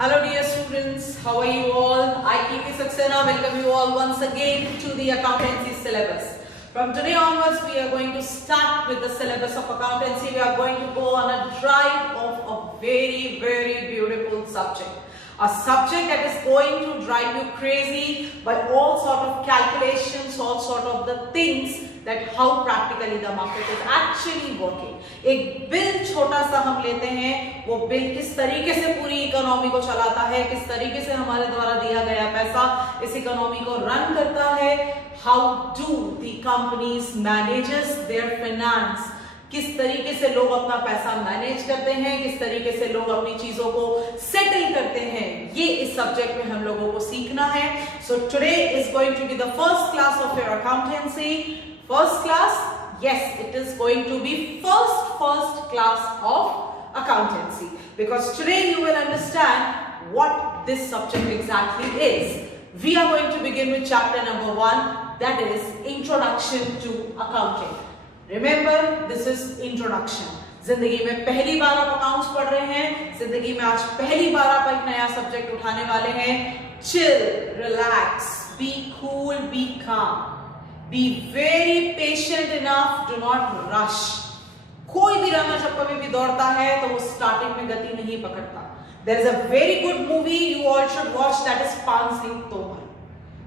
Hello dear students, how are you all? I K.K. Saxena welcome you all once again to the accountancy syllabus. From today onwards we are going to start with the syllabus of accountancy. We are going to go on a drive of a very beautiful subject. A subject that is going to drive you crazy by all sort of calculations, all sort of the things that how practically the market is actually working. एक bill छोटा सा हम लेते हैं, वो bill किस तरीके से पूरी इकोनॉमी को चलाता है, किस तरीके से हमारे द्वारा दिया गया पैसा इस इकोनॉमी को रन करता है. How do the companies manages their finance, किस तरीके से लोग अपना पैसा मैनेज करते हैं, किस तरीके से लोग अपनी चीजों को सेटल करते हैं, ये इस सब्जेक्ट में हम लोगों को सीखना है. So today is going to be the first class of your accountancy. First class, yes, it is going to be first class of accountancy, because today you will understand what this subject exactly is. We are going to begin with chapter number 1, that is introduction to accounting. Remember, this is introduction. जिंदगी में पहली बार आप accounts पढ़ रहे हैं, जिंदगी में आज पहली बार आप एक नया सब्जेक्ट उठाने वाले हैं. Chill, relax, be cool, be calm. Be very patient enough, do not rush. कोई भी रनर जब कभी भी दौड़ता है तो वो स्टार्टिंग में गति नहीं पकड़ता. There is a very good movie you all should watch, that is पान सिंह तोमर.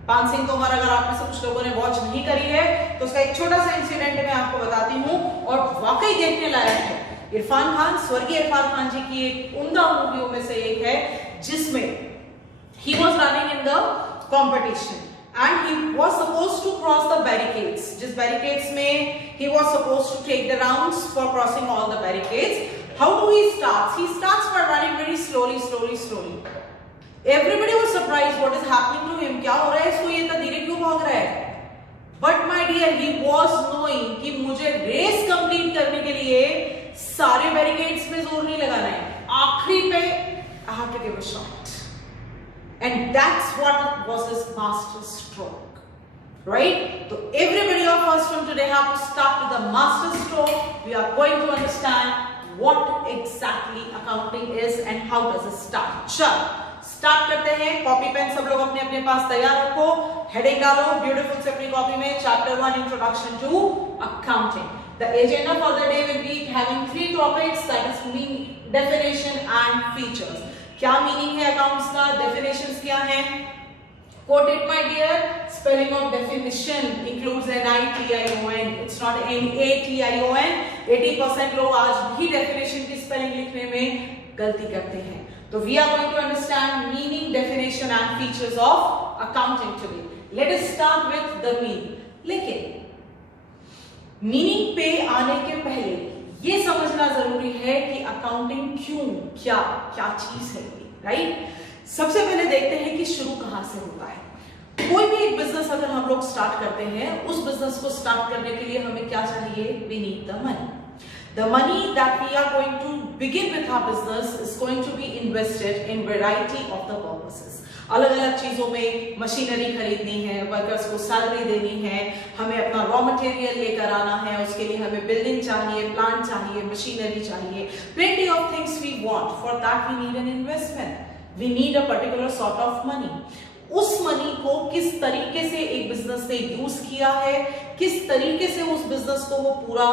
पान सिंह तोमर अगर आप में से कुछ लोगों ने वॉच नहीं करी है तो उसका एक छोटा सा इंसिडेंट मैं आपको बताती हूँ और वाकई देखने लायक है. इरफान खान, स्वर्गीय इरफान खान जी की एक उम्दा मूवियों में से एक है जिसमें he was running in the competition and he was supposed to cross the barricades. जिस barricades में he was supposed to take the rounds for crossing all the barricades. How do he start? He starts by running very slowly. Everybody was surprised what is happening to him. क्या हो रहा है इसको, ये इतना धीरे क्यों भाग रहा है? But my dear, he was knowing कि मुझे रेस कंप्लीट करने के लिए सारे barricades में जोर नहीं लगाना है, आखिरी पे I have to give a shot. And that's what was his master stroke, right? So everybody of us from today have to start with the master stroke. We are going to understand what exactly accounting is and how does it start. चल start करते हैं. Copy pen सब लोग अपने अपने पास तैयार रखो, heading डालो ब्यूटीफुल से अपनी कॉपी में. Chapter 1 introduction to accounting. The agenda for the day will be having 3 topics, that is meaning, definition and features. क्या मीनिंग है अकाउंट्स का, डेफिनेशंस क्या हैं. Quote it my dear. Spelling of definition includes NITION. It's not NATION. 80% लोग आज भी definition की spelling लिखने में गलती करते हैं. तो we are going to understand meaning, definition and features of accounting today. Let us start with the meaning. लेकिन मीनिंग पे आने के पहले ये समझना जरूरी है कि अकाउंटिंग क्यों, क्या चीज है ये, राइट? सबसे पहले देखते हैं कि शुरू कहां से होता है. कोई भी एक बिजनेस अगर हम लोग स्टार्ट करते हैं, उस बिजनेस को स्टार्ट करने के लिए हमें क्या चाहिए? We need the money. The money that we are going to begin with our business is going to be invested in variety of the purposes. अलग अलग चीजों में मशीनरी खरीदनी है, वर्कर्स को सैलरी देनी है, हमें अपना रॉ मटेरियल लेकर आना है, उसके लिए हमें बिल्डिंग चाहिए, प्लांट चाहिए, मशीनरी चाहिए, plenty of things we want. For that we need an investment. We need a particular sort of money. उस मनी को किस तरीके से एक बिजनेस ने यूज किया है, किस तरीके से उस बिजनेस को वो पूरा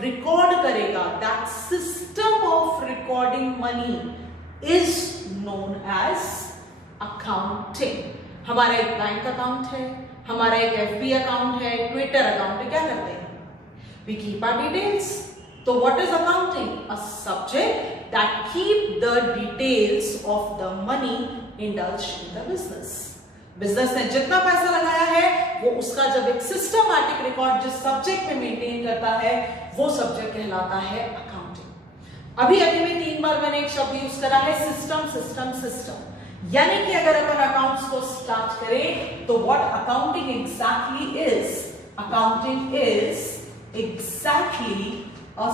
रिकॉर्ड करेगा, that system of recording money is known as accounting. हमारा एक बैंक अकाउंट है, हमारा एक एफबी अकाउंट है, ट्विटर अकाउंट है, क्या करते हैं? We keep our details. तो what is accounting? A subject that keep the details of the money indulged in the business. Business ने जितना पैसा लगाया है वो उसका जब एक सिस्टमैटिक रिकॉर्ड जिस सब्जेक्ट में मेंटेन करता है वो सब्जेक्ट कहलाता है अकाउंटिंग. अभी में 3 बार मैंने एक शब्द यूज करा है, सिस्टम. यानी कि अगर अपन अकाउंट्स को स्टार्ट करें तो what accounting exactly is? Accounting is exactly a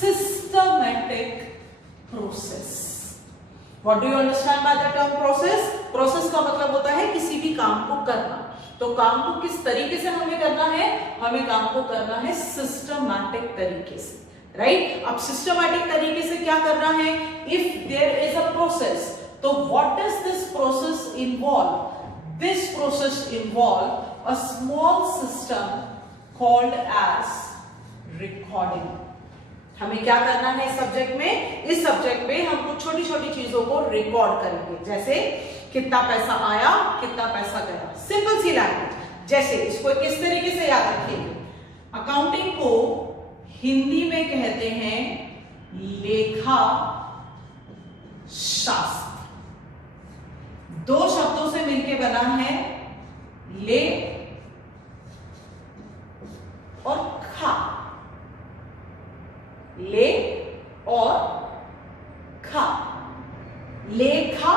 systematic process. What do you understand by the term process? Process का मतलब होता है किसी भी काम को करना. तो काम को किस तरीके से हमें करना है? हमें काम को करना है सिस्टमैटिक तरीके से, राइट? अब सिस्टमैटिक तरीके से क्या करना है? If there is a process, तो what does this process involve? This process involve a small system called as recording. हमें क्या करना है इस सब्जेक्ट में? इस सब्जेक्ट में हम कुछ छोटी छोटी चीजों को रिकॉर्ड करेंगे, जैसे कितना पैसा आया, कितना पैसा गया। सिंपल सी लैंग्वेज। जैसे इसको किस तरीके से याद रखेंगे? अकाउंटिंग को हिंदी में कहते हैं लेखा शास्त्र। दो शब्दों से मिलकर बना है, ले और खा। ले और खा, लेखा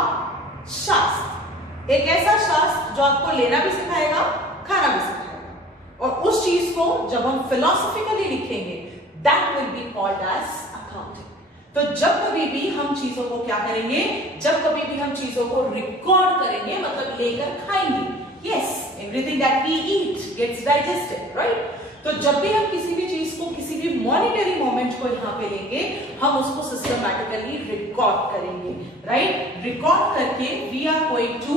शास्त्र। एक ऐसा शास्त्र जो आपको लेना भी सिखाएगा, खाना भी सिखाएगा, और उस चीज को जब हम फिलोसॉफिकली लिखेंगे, that will be called as accounting. तो जब कभी भी हम चीजों को क्या करेंगे? जब कभी भी हम चीजों को रिकॉर्ड करेंगे, मतलब लेकर खाएंगे। Yes, everything that we eat gets digested, right? तो जब भी हम किसी भी चीज को, किसी भी मॉनिटरी मोमेंट को यहाँ पे लेंगे, हम उसको सिस्टमैटिकली रिकॉर्ड करेंगे, राइट? रिकॉर्ड करके we are going to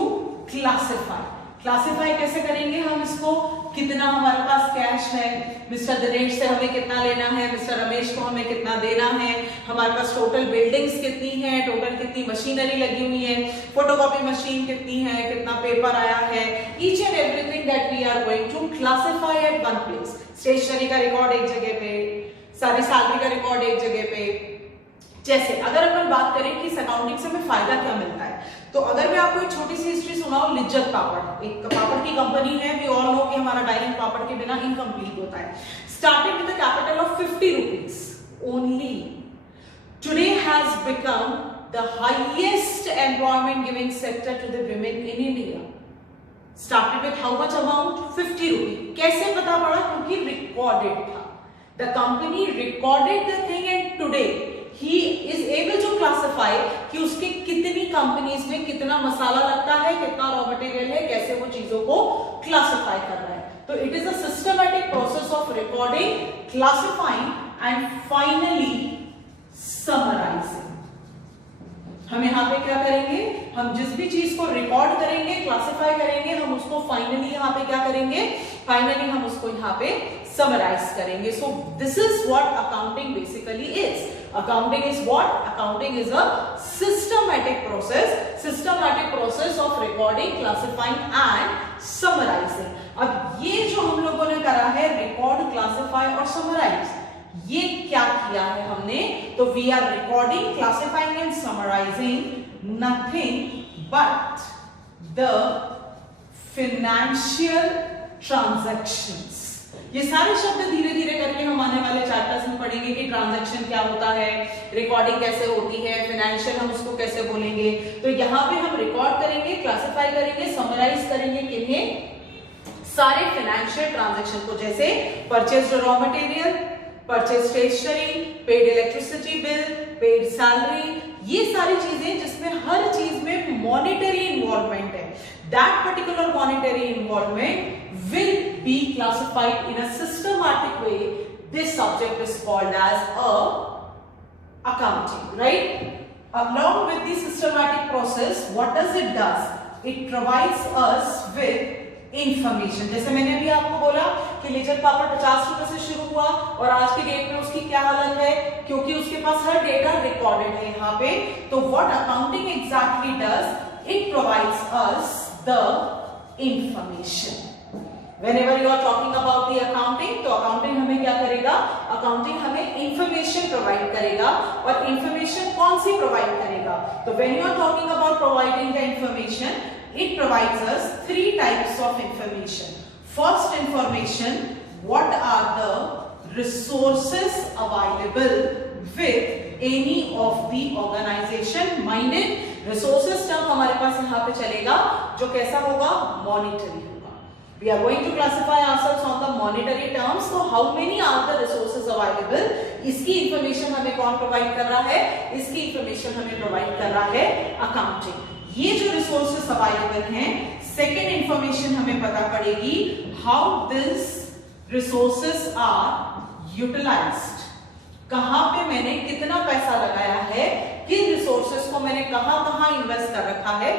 classify. Classify कैसे करेंगे हम इसको? कितना हमारे पास कैश है, मिस्टर दिनेश से हमें कितना लेना है, मिस्टर रमेश को हमें कितना देना है, हमारे पास टोटल बिल्डिंग्स कितनी है, टोटल कितनी मशीनरी लगी हुई है, फोटोकॉपी मशीन कितनी है, कितना पेपर आया है। Each and everything that we are going to classify at one place. Stationery का रिकॉर्ड एक जगह पे, सारी सैलरी का रिकॉर्ड एक जगह पे। जैसे अगर अपन बात करें कि इस अकाउंटिंग से हमें फायदा क्या मिलता है, तो अगर मैं आपको एक छोटी सी हिस्ट्री सुनाऊं, लिज्जत पापड़ एक पापड़ की कंपनी है। वी ऑल नो कि हमारा डाइनिंग पापड़ के बिना इनकम्प्लीट होता है। Started with the capital of 50 rupees only, today has become the highest employment giving sector to the women in India. Started with how much amount? 50 rupees. कैसे पता पड़ा? क्योंकि रिकॉर्डेड था। The company recorded the thing and today he is able to classify कि उसके कितनी companies में कितना मसाला लगता है, कितना रॉ मटेरियल है, कैसे वो चीजों को क्लासिफाई कर रहा है। तो it is a systematic process of recording, classifying and finally summarising. हम यहाँ पे क्या करेंगे? हम जिस भी चीज को रिकॉर्ड करेंगे, क्लासिफाई करेंगे, हम उसको फाइनली यहाँ पे क्या करेंगे? फाइनली हम उसको यहाँ पे समराइज करेंगे। So this is what accounting basically is. Accounting is what? Accounting is a systematic process of recording, classifying and summarizing. अब ये जो हम लोगों ने करा है, record, classify और summarize, ये क्या किया है हमने? तो we are recording, classifying and summarizing nothing but the financial transactions. ये सारे शब्द धीरे धीरे करके हम आने वाले चैप्टर्स में पढ़ेंगे कि ट्रांजैक्शन क्या होता है, रिकॉर्डिंग कैसे होती है, फाइनेंशियल हम उसको कैसे बोलेंगे। तो यहाँ पे हम रिकॉर्ड करेंगे, क्लासिफाई करेंगे, समराइज करेंगे किन्हें? सारे फाइनेंशियल ट्रांजैक्शन को, जैसे purchase raw material, purchase stationery, paid electricity bill, paid salary, ये सारी चीजें जिसमें हर चीज में मॉनिटरी इन्वॉल्वमेंट है। That particular monetary involvement will be classified in a systematic way. This subject is called as accounting, right? Along with the systematic process, what does it does? It provides us with information. जैसे मैंने अभी आपको बोला कि लिज्जत पापड़ 50 रुपए से शुरू हुआ और आज की डेट में उसकी क्या हालत है, क्योंकि उसके पास हर डेटा रिकॉर्डेड है यहाँ पे। तो what accounting exactly does? It provides us the information. Whenever you are talking about the accounting, तो accounting हमें क्या करेगा? accounting हमें information provide करेगा, और information कौन सी provide करेगा? तो when you are talking about providing the information, it provides us 3 types of information. First information, what are the resources available with any of the organization? Minded, resources term हमारे पास यहाँ पे चलेगा, जो कैसा होगा? monetary. We are going to classify ourselves on the monetary terms. So how many are the resources available? इसकी information हमें कौन provide कर रहा है? इसकी information हमें provide कर रहा है accounting. ये जो resources available हैं, second information हमें पता पड़ेगी how these resources are utilized. कहाँ पे मैंने कितना पैसा लगाया है, किन resources को मैंने कहाँ-कहाँ invest एड्रेस कर रखा है.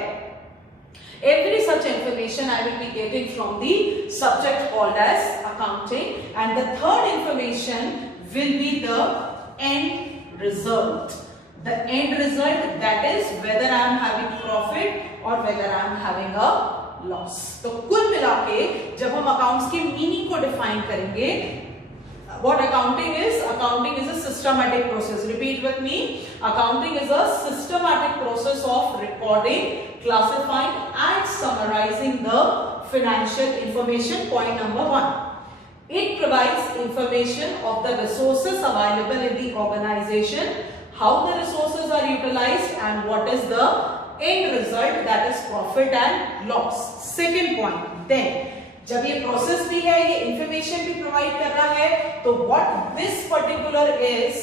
Every such information I will be getting from the subject called as accounting, and the third information will be the end result. The end result, that is whether I am having profit or whether I am having a loss. तो कुल मिला के जब हम accounts के meaning को define करेंगे, what accounting is a systematic process. Repeat with me. Accounting is a systematic process of recording, classifying and summarizing the financial information. Point number 1. It provides information of the resources available in the organization, how the resources are utilized and what is the end result, that is profit and loss. Second point, then जब ये process भी है, ये information भी provide कर रहा है, तो what this particular is,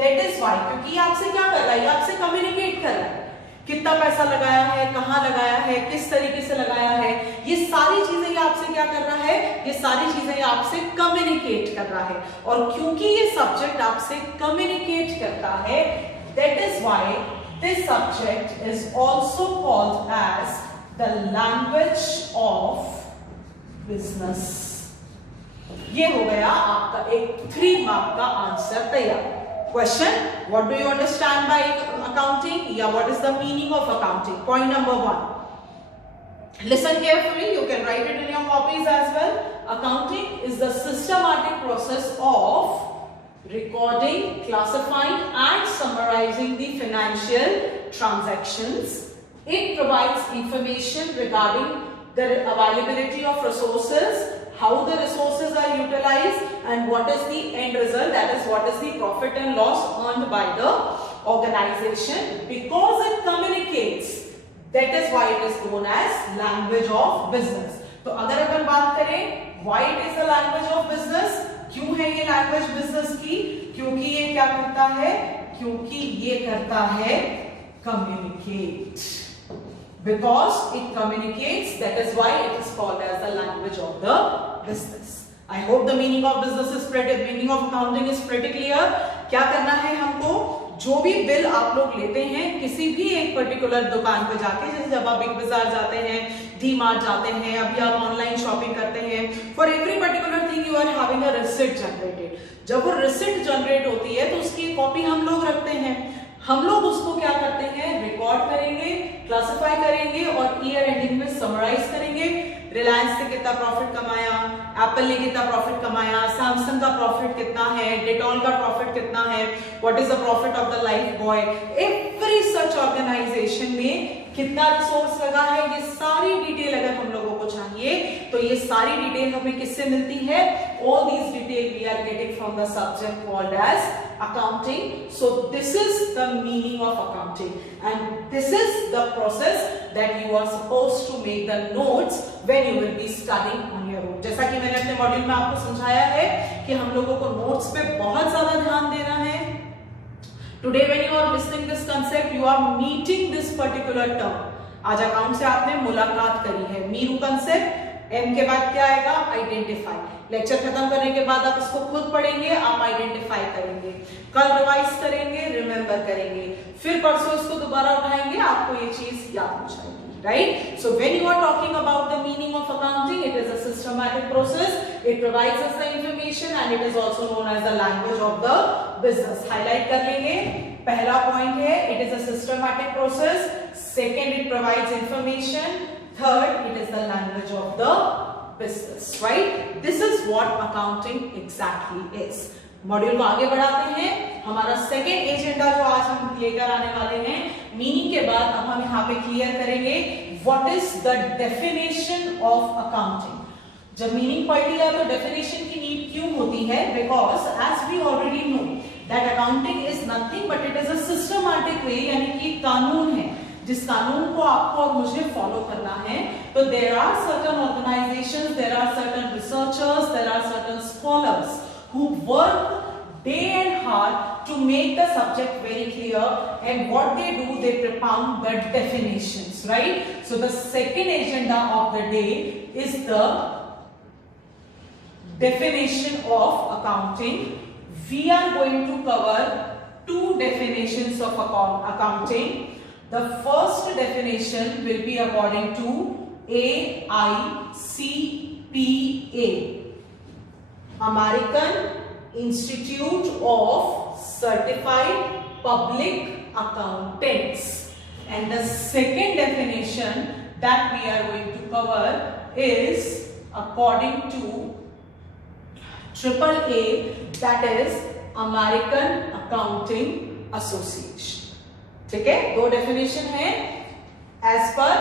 that is why, क्योंकि ये आपसे क्या कर रहा है, ये आपसे कम्युनिकेट कर रहा है, कितना पैसा लगाया है, कहाँ लगाया है, किस तरीके से लगाया है, ये सारी चीजें ये आपसे क्या कर रहा है, ये सारी चीजें ये आपसे कम्युनिकेट कर रहा है. और क्योंकि ये सब्जेक्ट आपसे कम्युनिकेट करता है, that is why this subject is also called as the language of business. ये हो गया आपका एक 3 मार्क का आंसर तैयार. Question, what do you understand by accounting, या what is the meaning of accounting? Point number 1, listen carefully, you can write it in your copies as well. Accounting is the systematic process of recording, classifying and summarizing the financial transactions. It provides information regarding the availability of resources, how the resources are utilized and what is the end result, that is what is the profit and loss earned by the organization. Because it communicates, that is why it is known as language of business. तो अगर अपन बात करें why it is a language of business, क्यों है ये language business की, क्योंकि ये क्या करता है, क्योंकि ये करता है communicate. Because it communicates, that is why it is called as the language of the business. I hope the meaning of business is meaning of accounting is pretty clear. क्या करना है हमको, जो भी बिल आप लोग लेते हैं किसी भी एक पर्टिकुलर दुकान पे जाके, जैसे जब आप बिग बाजार जाते हैं, डी मार्ट जाते हैं, अभी आप ऑनलाइन शॉपिंग करते हैं, for every particular thing you are having a receipt generated. जब वो रिसिप्ट जनरेट होती है तो उसकी कॉपी हम लोग रखते हैं. हम लोग उसको क्या करते हैं, रिकॉर्ड करेंगे, क्लासिफाई करेंगे और ईयर एंडिंग में समराइज करेंगे. रिलायंस ने कितना प्रॉफिट कमाया, एप्पल ने कितना प्रॉफिट कमाया, सैमसंग का प्रॉफिट कितना है, डेटॉल का प्रॉफिट कितना है, what is the profit of the Lifebuoy. Every such organisation में कितना रिसोर्स लगा है, ये सारी डिटेल अगर हम लोगों को चाहिए तो ये सारी डिटेल हमें किससे मिलती है, all these detail we are getting from the subject called as accounting. So this is the meaning of accounting and this is the process that you are supposed to make the notes when you will be studying on your own. जैसा कि मैंने अपने module में आपको समझाया है कि हम लोगों को नोट्स पे बहुत ज्यादा ध्यान देना है. Today when you are listening this concept, you are meeting this particular term. आज अकाउंट से आपने मुलाकात करी है. मीरू कंसेप्ट, एम के बाद क्या आएगा, आइडेंटिफाई. लेक्चर खत्म करने के बाद आप इसको खुद पढ़ेंगे, आप आइडेंटिफाई करेंगे, कल रिवाइज करेंगे, रिमेंबर करेंगे, फिर परसों इसको दोबारा उठाएंगे, आपको ये चीज याद हो जाएगी. Right? So when you are talking about the meaning of accounting, it is a systematic process. It provides us the information and it is also known as the language of the business. Highlight कर लेंगे. पहला point है, it is a systematic process. Second, it provides information. Third, it is the language of the business. Right? This is what accounting exactly is. Module को आगे बढ़ाते हैं. हमारा second agenda जो आज हम लेकर आने वाले हैं, मीनिंग के बाद अब हम यहाँ पे क्लियर करेंगे what is the definition of accounting. जब मीनिंग पढ़ लिया तो डेफिनेशन की नीड क्यों होती है, because as we already know that accounting is nothing but it is a systematic way, यानी कि कानून है जिस कानून को आपको और मुझे फॉलो करना है. तो there are certain organisations, there are certain researchers, there are certain scholars who work day and hard to make the subject very clear, and what they do, they propound the definitions, right? So the second agenda of the day is the definition of accounting. We are going to cover two definitions of accounting. The first definition will be according to AICPA, American Institute of Certified Public Accountants. And the second definition that we are going to cover is according to AAA, that is American Accounting Association. ठीक है, दो definition है as per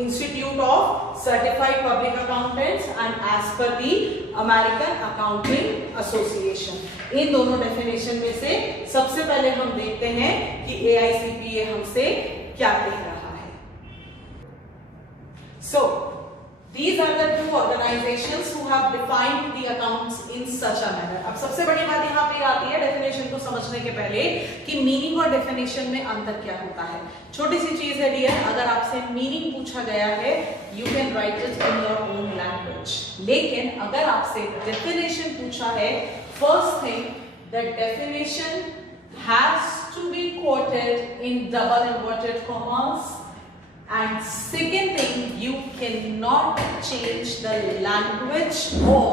institute of certified public accountants and as per the American accounting association. इन दोनों definition में से सबसे पहले हम देखते हैं कि AICPA हमसे क्या कह रहा है। So these are the two organizations who have defined the accounts in such a manner। अब सबसे बड़ी बात यहाँ पे आती है डेफिनेशन को समझने के पहले कि मीनिंग और डेफिनेशन में अंतर क्या होता है। छोटी सी चीज है डियर, अगर आपसे मीनिंग पूछा गया है you can write it in your own language, लेकिन अगर आपसे डेफिनेशन पूछा है, first thing the definition has to be quoted in double inverted commas, and second thing, you cannot change the language or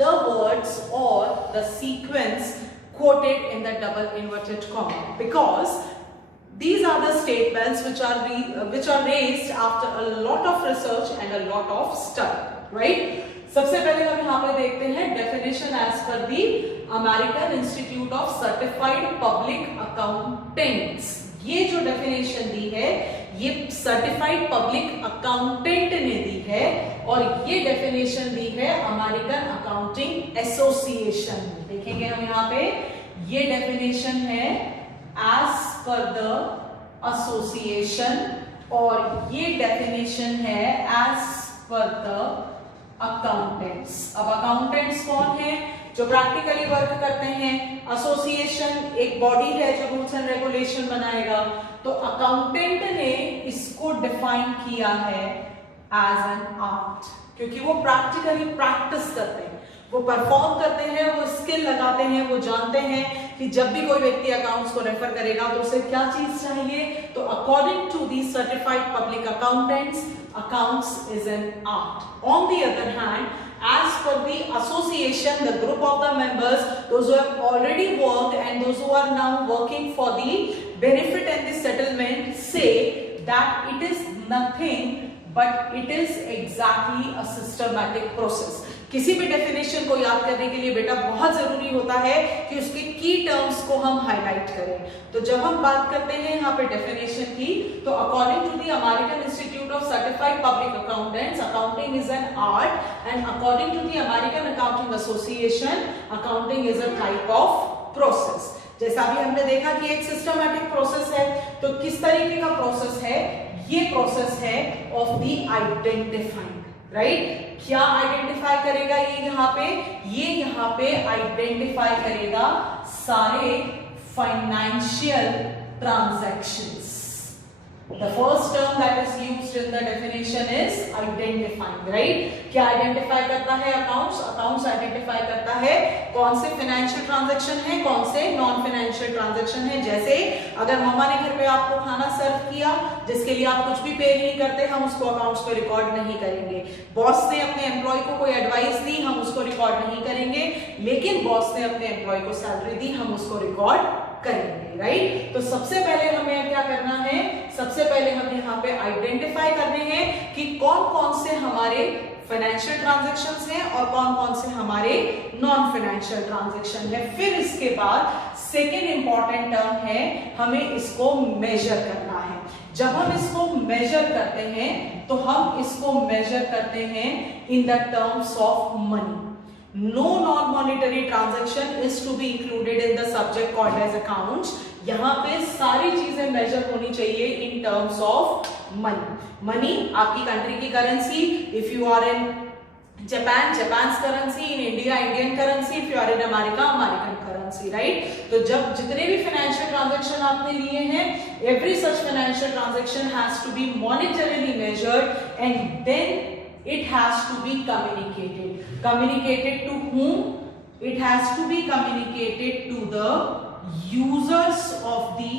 the words or the sequence quoted in the double inverted comma, because these are the statements which are raised after a lot of research and a lot of study, right? सबसे पहले हम यहाँ पे देखते हैं definition as per the American Institute of certified public Accountants. ये जो definition दी है ये सर्टिफाइड पब्लिक अकाउंटेंट ने दी है और ये डेफिनेशन दी है अमेरिकन अकाउंटिंग एसोसिएशन। देखेंगे हम यहाँ पे, ये डेफिनेशन है एज पर द एसोसिएशन और ये डेफिनेशन है एज पर द अकाउंटेंट्स। अब अकाउंटेंट्स कौन है? जो प्रैक्टिकली वर्क करते हैं। एसोसिएशन एक बॉडी है जो रूल्स एंड रेगुलेशन बनाएगा। तो अकाउंटेंट ने इसको डिफाइन किया है एज एन आर्ट, क्योंकि वो प्रैक्टिकली प्रैक्टिस करते हैं, वो परफॉर्म करते हैं, वो स्किल लगाते हैं, वो जानते हैं कि जब भी कोई व्यक्ति अकाउंट्स को रेफर करेगा तो उसे क्या चीज चाहिए। तो according to the Certified public Accountants, accounts is an art. On the other hand, as per the association, the group of the members, those who have already worked and those who are now working for the benefit and the settlement, say that it is nothing but it is exactly a systematic process। किसी भी definition को याद करने के लिए बेटा बहुत जरूरी होता है कि उसके की टर्म्स को हम हाईलाइट करें। तो जब हम बात करते हैं यहाँ पे डेफिनेशन की, तो according to the American Institute of certified public Accountants, accounting is an art and according to the American accounting Association, accounting is a type of process. जैसा भी हमने देखा कि एक सिस्टमैटिक प्रोसेस है, तो किस तरीके का प्रोसेस है? ये प्रोसेस है ऑफ द आइडेंटिफाइंग, राइट? क्या आइडेंटिफाई करेगा ये यहाँ पे आइडेंटिफाई करेगा सारे financial transactions. The first term that is used in the definition is identifying, right? क्या आइडेंटिफाई करता है अकाउंट्स? अकाउंट्स आइडेंटिफाई करता है कौन से फाइनेंशियल ट्रांजैक्शन है, कौन से नॉन फाइनेंशियल ट्रांजैक्शन है। जैसे अगर मम्मा ने घर पे आपको खाना सर्व किया जिसके लिए आप कुछ भी पे नहीं करते, हम उसको अकाउंट्स पे रिकॉर्ड नहीं करेंगे। बॉस ने अपने एम्प्लॉय को कोई एडवाइस दी, हम उसको रिकॉर्ड नहीं करेंगे, लेकिन बॉस ने अपने एम्प्लॉय को सैलरी दी, हम उसको रिकॉर्ड करेंगे, राइट? तो सबसे पहले हमें क्या करना है? सबसे पहले हमें यहाँ पे आइडेंटिफाई करने हैं कि कौन कौन से हमारे फाइनेंशियल ट्रांजैक्शंस हैं और कौन कौन से हमारे नॉन फाइनेंशियल ट्रांजैक्शन है। फिर इसके बाद सेकेंड इंपॉर्टेंट टर्म है, हमें इसको मेजर करना है। जब हम इसको मेजर करते हैं तो हम इसको मेजर करते हैं in the terms of money. No non-monetary transaction is to be included in the subject called as accounts। यहाँ पे सारी चीजें मेजर होनी चाहिए in terms of money। Money आपकी कंट्री की currency, if you are in Japan, Japan's currency, in India, Indian currency, if you are in America, American currency, right? तो जब जितने भी फाइनेंशियल ट्रांजैक्शन आपने लिए हैं, every such financial transaction has to be monetarily measured and then it has to be communicated. Communicated to whom? It has to be communicated to the users of the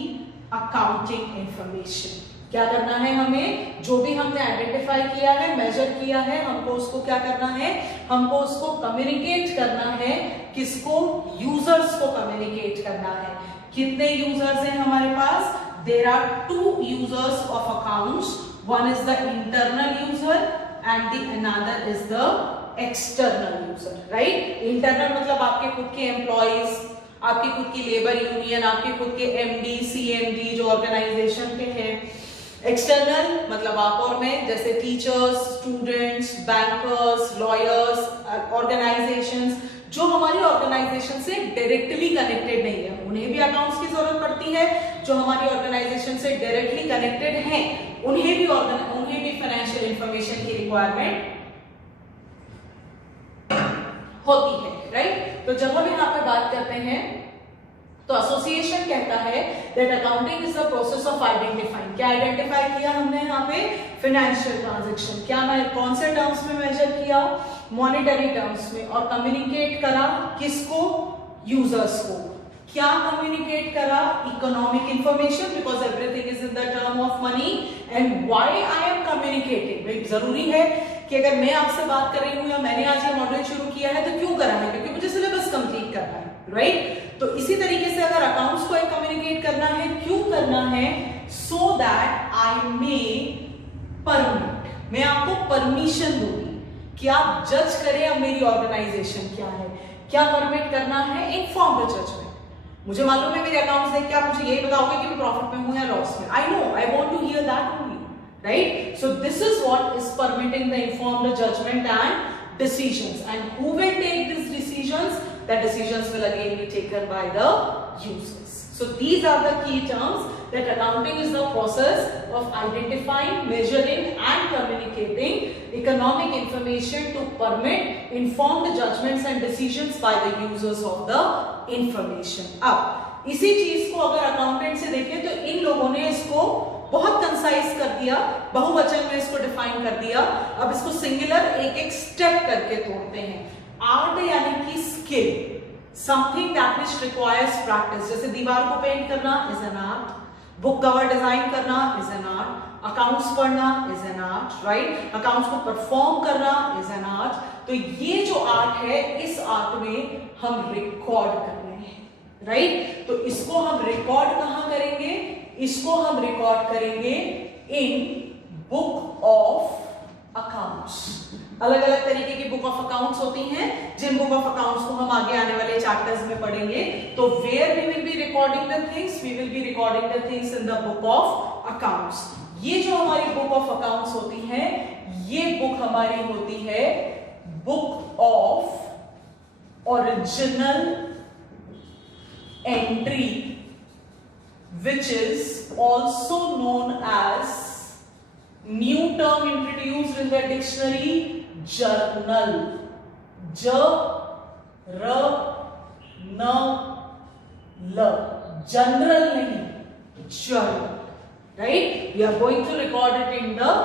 accounting information. क्या करना है हमें, जो भी हमने identify किया है, major किया है, हमको उसको क्या करना है, हमको उसको कम्युनिकेट करना है। किसको, यूजर्स को कम्युनिकेट करना है। कितने यूजर्स हैं हमारे पास, there are 2 users of accounts, one is the internal user and the another is the external user, right. Internal मतलब आपके खुद के एम्प्लॉइज, आपकी खुद की लेबर यूनियन, आपके खुद के एमडी, सीएमडी जो ऑर्गेनाइजेशन के हैं। एक्सटर्नल मतलब आप और मैं, जैसे teachers, students, bankers, lawyers, organisations जो हमारी ऑर्गेनाइजेशन से डायरेक्टली कनेक्टेड नहीं है, उन्हें भी अकाउंट्स की जरूरत पड़ती है। जो हमारी ऑर्गेनाइजेशन से डायरेक्टली कनेक्टेड हैं उन्हें भी फाइनेंशियल इंफॉर्मेशन की रिक्वायरमेंट होती है, राइट। तो जब हम यहाँ पे बात करते हैं तो एसोसिएशन कहता है that accounting is the process of identifying. क्या आइडेंटिफाई किया हमने यहाँ पे, फाइनेंशियल ट्रांजैक्शन। क्या मैं कौन से टर्म्स में मेजर किया, मॉनेटरी टर्म्स में, और कम्युनिकेट करा किसको, यूजर्स को। क्या कम्युनिकेट करा, economic information, because everything is in the term of money. And why I am communicating, जरूरी है कि अगर मैं आपसे बात कर रही हूँ या मैंने आज ये मॉड्यूल शुरू किया है तो क्यों करा है, क्योंकि मुझे सिलेबस कंप्लीट करना है, राइट। तो इसी तरीके से अगर अकाउंट्स को कम्युनिकेट करना है, क्यों करना है, so that I may permit, मैं आपको परमिशन दूंगी कि आप जज करें अब मेरी ऑर्गेनाइजेशन क्या है। क्या परमिट करना है, इन्फॉर्म द जजमेंट। मुझे मालूम है मेरे अकाउंट्स देख के आप मुझे यही बताओगे कि मैं प्रॉफिट में हूं या लॉस में। I know, I want to hear that only, right? So this is what is permitting the informed judgment and decisions. And who will take these decisions? The decisions will again be taken by the users. So these are the key terms, that accounting is the process of identifying, measuring and communicating economic information to permit informed judgments and decisions by the users of the information. अब इसी चीज को अगर accountant से देखें तो इन लोगों ने इसको बहुत कंसाइज कर दिया, बहुवचन में इसको डिफाइन कर दिया। अब इसको सिंगुलर एक एक स्टेप करके तोड़ते हैं। आर्ट यानी कि skill, something that which requires practice. जैसे दीवार को पेंट करना is an art, book cover design करना इज एन आर्ट, अकाउंट्स पढ़ना is an art, right. Accounts को परफॉर्म करना इज एन आर्ट। तो ये जो आर्ट है, इस आर्ट में हम रिकॉर्ड कर रहे हैं, राइट। तो इसको हम रिकॉर्ड कहां करेंगे, इसको हम रिकॉर्ड करेंगे इन बुक ऑफ अकाउंट्स। अलग अलग तरीके की बुक ऑफ अकाउंट्स होती हैं, जिन बुक ऑफ अकाउंट्स को हम आगे आने वाले चैप्टर्स में पढ़ेंगे। तो where we will be recording the things, we will be recording the things in the book of accounts. ये जो हमारी बुक ऑफ अकाउंट्स होती है, ये बुक हमारी होती है book of original entry, which is also known as, new term introduced in the dictionary, journal. J R N L, general नहीं, journal, right? We are going to record it in the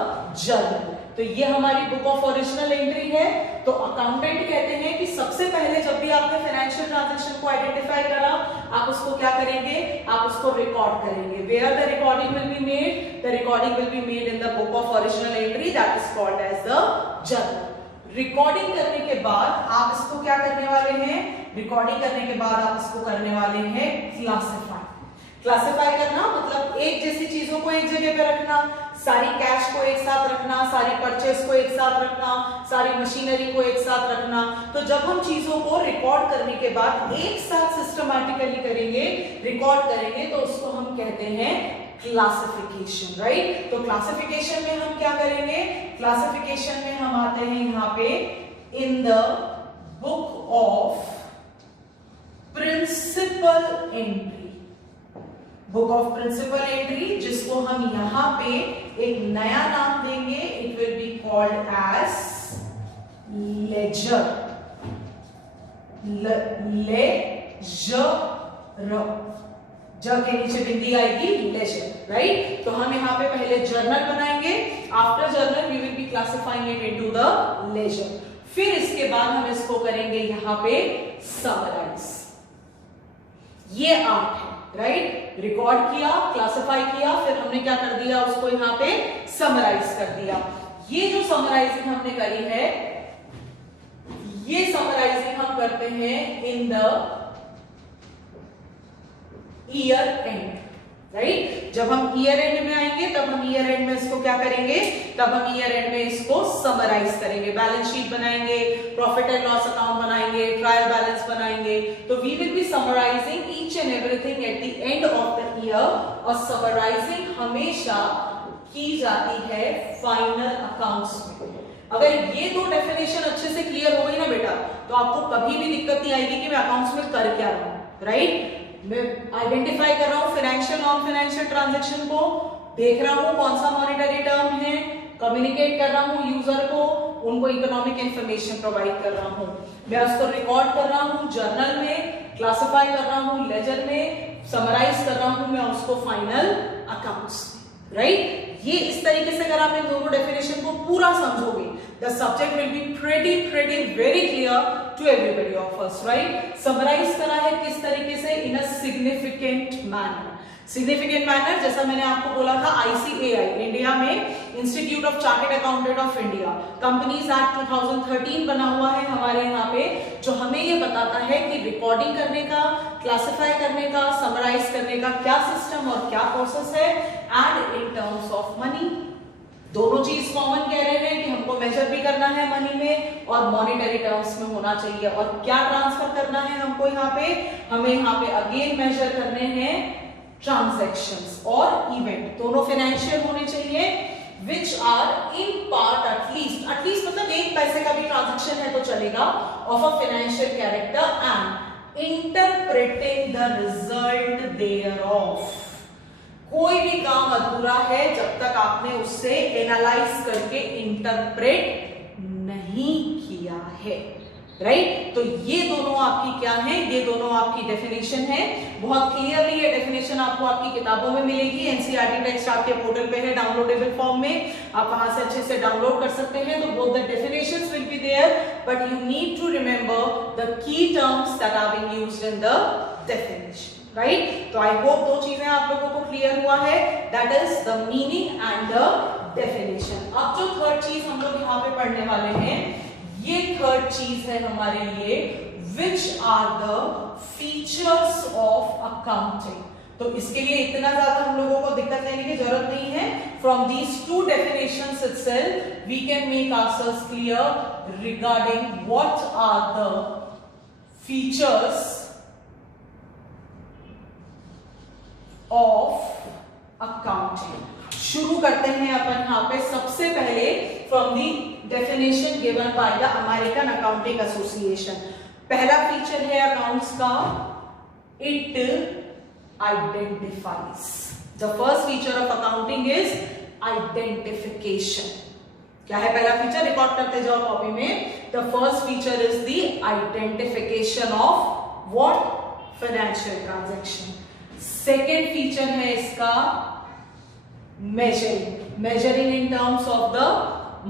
journal. तो ये हमारी book of original entry है। तो accountant कहते हैं कि सबसे पहले जब भी आपने फाइनेंशियल ट्रांजैक्शन को आइडेंटिफाई करा, आप उसको क्या करेंगे, आप उसको रिकॉर्ड करेंगे। Where the recording will be made, the recording will be made in the book of original entry, that is called as the journal. Recording करने के बाद आप इसको क्या करने वाले हैं, रिकॉर्डिंग करने के बाद आप इसको करने वाले हैं क्लासिफाई। क्लासिफाई करना मतलब एक जैसी चीजों को एक जगह पे रखना, सारी कैश को एक साथ रखना, सारी परचेस को एक साथ रखना, सारी मशीनरी को एक साथ रखना। तो जब हम चीजों को रिकॉर्ड करने के बाद एक साथ सिस्टमैटिकली करेंगे, रिकॉर्ड करेंगे, तो उसको हम कहते हैं क्लासिफिकेशन, राइट। तो क्लासिफिकेशन में हम क्या करेंगे, क्लासिफिकेशन में हम आते हैं यहाँ पे in the book of principal entry, book of principal entry, जिसको हम यहां पे एक नया नाम देंगे, it will be called as ledger. ज के नीचे बिंदी आएगी, लेजर, राइट। तो हम यहाँ पे पहले जर्नल बनाएंगे, after journal we will be classifying it into the ledger. फिर इसके बाद हम इसको करेंगे यहाँ पे समराइज। ये आर्ट है, राइट। रिकॉर्ड किया, क्लासिफाई किया, फिर हमने क्या कर दिया, उसको यहाँ पे समराइज कर दिया। ये जो समराइजिंग हमने करी है, ये समराइजिंग हम करते हैं in the year and, right. जब हम ईयर एंड में आएंगे तब हम ईयर एंड में इसको क्या करेंगे, तब हम ईयर एंड में इसको समराइज करेंगे, बैलेंस शीट बनाएंगे, प्रॉफिट एंड लॉस अकाउंट बनाएंगे, ट्रायल बैलेंस बनाएंगे। तो we will be summarising each and everything at the end of the year, और समराइजिंग हमेशा की जाती है फाइनल अकाउंट्स में। अगर ये दो डेफिनेशन अच्छे से क्लियर हो गई ना बेटा, तो आपको कभी भी दिक्कत नहीं आएगी कि मैं अकाउंट्स में कर क्या रहा हूं, राइट। मैं आइडेंटिफाई कर रहा हूं फाइनेंशियल नॉन फाइनेंशियल ट्रांजैक्शन को, देख रहा हूं कौन सा मॉनेटरी टर्म है, कम्युनिकेट कर रहा हूं यूजर को, उनको इकोनॉमिक इंफॉर्मेशन प्रोवाइड कर रहा हूं, मैं उसको रिकॉर्ड कर रहा हूं जर्नल में, क्लासिफाई कर रहा हूं लेजर में, समराइज कर रहा हूं मैं उसको फाइनल अकाउंट्स, राइट। ये इस तरीके से अगर आप इन दोनों डेफिनेशन को पूरा समझोगे, the subject will be pretty very clear to everybody of us, right? Summarize करा है किस तरीके से, in a significant manner। Significant manner, जैसा मैंने आपको बोला था, ICAI इंडिया में institute of chartered accountant of India companies act 2013 बना हुआ है हमारे यहाँ पे, जो हमें ये बताता है कि रिकॉर्डिंग करने का, क्लासिफाई करने का, समराइज करने का क्या सिस्टम और क्या प्रोसेस है, and in terms of money. दोनों चीज कॉमन कह रहे हैं कि हमको मेजर भी करना है मनी में और मॉनेटरी टर्म्स में होना चाहिए, और क्या ट्रांसफर करना है हमको यहाँ पे, हमें यहाँ पे अगेन मेजर करने हैं ट्रांजैक्शंस और इवेंट, दोनों फाइनेंशियल होने चाहिए, which are in part at least मतलब एक पैसे का भी ट्रांजैक्शन है तो चलेगा, of a financial character and interpreting the result thereof. कोई भी काम अधूरा है जब तक आपने उससे एनालाइज करके इंटरप्रेट नहीं किया है, राइट। तो ये दोनों आपकी क्या है, ये दोनों आपकी डेफिनेशन है। बहुत क्लियरली ये डेफिनेशन आपको आपकी किताबों में मिलेगी, एनसीईआरटी टेक्स्ट आपके पोर्टल पे है डाउनलोडेबल फॉर्म में, आप वहां से अच्छे से डाउनलोड कर सकते हैं। तो both the definitions will be there, but you need to remember the key terms that are being used in the definition, right. तो आई होप दो चीजें आप लोगों को क्लियर हुआ है, that is the meaning and the definition. अब जो थर्ड चीज हम लोग यहाँ पे पढ़ने वाले हैं, ये थर्ड चीज है हमारे लिए, which are the features of accounting. तो इसके लिए इतना ज्यादा हम लोगों को दिक्कत लेने की जरूरत नहीं है। From these two definitions itself we can make ourselves clear regarding what are the features of accounting. शुरू करते हैं अपन यहाँ पे सबसे पहले from the definition given by the American accounting Association. पहला फीचर है अकाउंट्स का, it identifies. The first feature of accounting is identification. क्या है पहला फीचर, रिकॉर्ड करते जाओ कॉपी में। The first feature is the identification of what, financial transaction. Second feature है इसका measuring in terms of the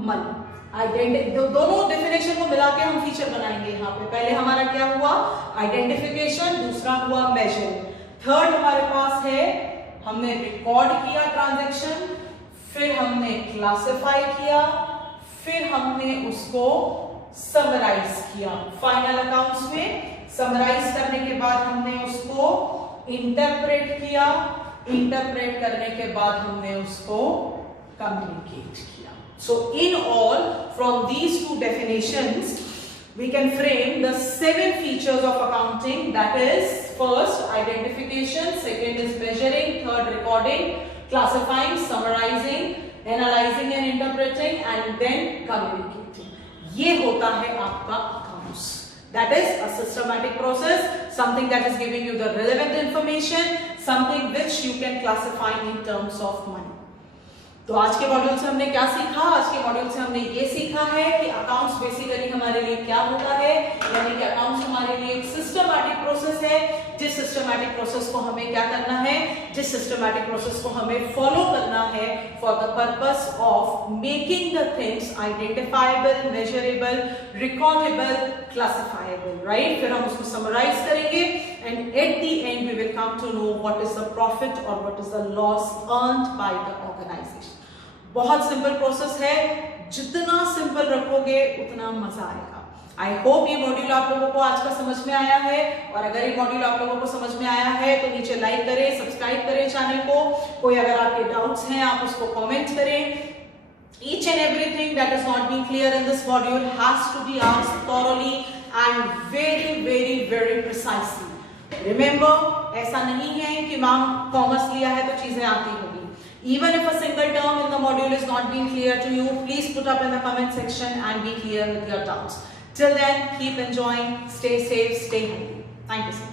money. दोनों डेफिनेशन को मिला के हम फीचर बनाएंगे यहाँ पे। पहले हमारा क्या हुआ, आइडेंटिफिकेशन, दूसरा हुआ मेजरिंग। थर्ड हमारे पास है, हमने रिकॉर्ड किया ट्रांजैक्शन, फिर हमने क्लासिफाई किया, फिर हमने उसको समराइज किया फाइनल अकाउंट्स में। समराइज करने के बाद हमने उसको इंटरप्रेट किया, इंटरप्रेट करने के बाद हमने उसको कम्युनिकेट किया। So in all, from these two definitions, we can frame the 7 features of accounting. That is, first identification, second is measuring, third recording, classifying, summarizing, analyzing and interpreting, and then communicating. ये होता है आपका accounts. That is a systematic process, something that is giving you the relevant information, something which you can classify in terms of money. तो आज के module से हमने क्या सीखा, आज के मॉड्यूल से हमने ये सीखा है कि अकाउंट्स बेसिकली हमारे लिए क्या होता है, यानी कि अकाउंट्स हमारे लिए एक सिस्टमैटिक प्रोसेस है, जिस सिस्टमैटिक प्रोसेस को हमें क्या करना है, जिस सिस्टमैटिक प्रोसेस को हमें फॉलो करना है for the purpose of making the things identifiable, measurable, recordable, classifiable, right. फिर हम उसको समराइज करेंगे, and at the end we will come to know what is the profit or what is the loss earned by the organization. बहुत simple process है, जितना simple रखोगे उतना मजा आएगा। आई होप ये मॉड्यूल आप लोगों को आज का समझ में आया है, और अगर ये मॉड्यूल आप लोगों को समझ में आया है तो नीचे लाइक करें, सब्सक्राइब करें चैनल को। कोई अगर आपके डाउट्स हैं आप उसको कमेंट करें। Each and everything that is not being clear in this module has to be asked thoroughly and very precisely. Remember, ऐसा नहीं है कि मैम कॉमर्स लिया है तो चीजें आती होगी। Even if a single term in the module is not being clear to you, please put up in the comment section and be clear with your doubts. Till then, keep enjoying, stay safe, stay healthy. Thank you so much.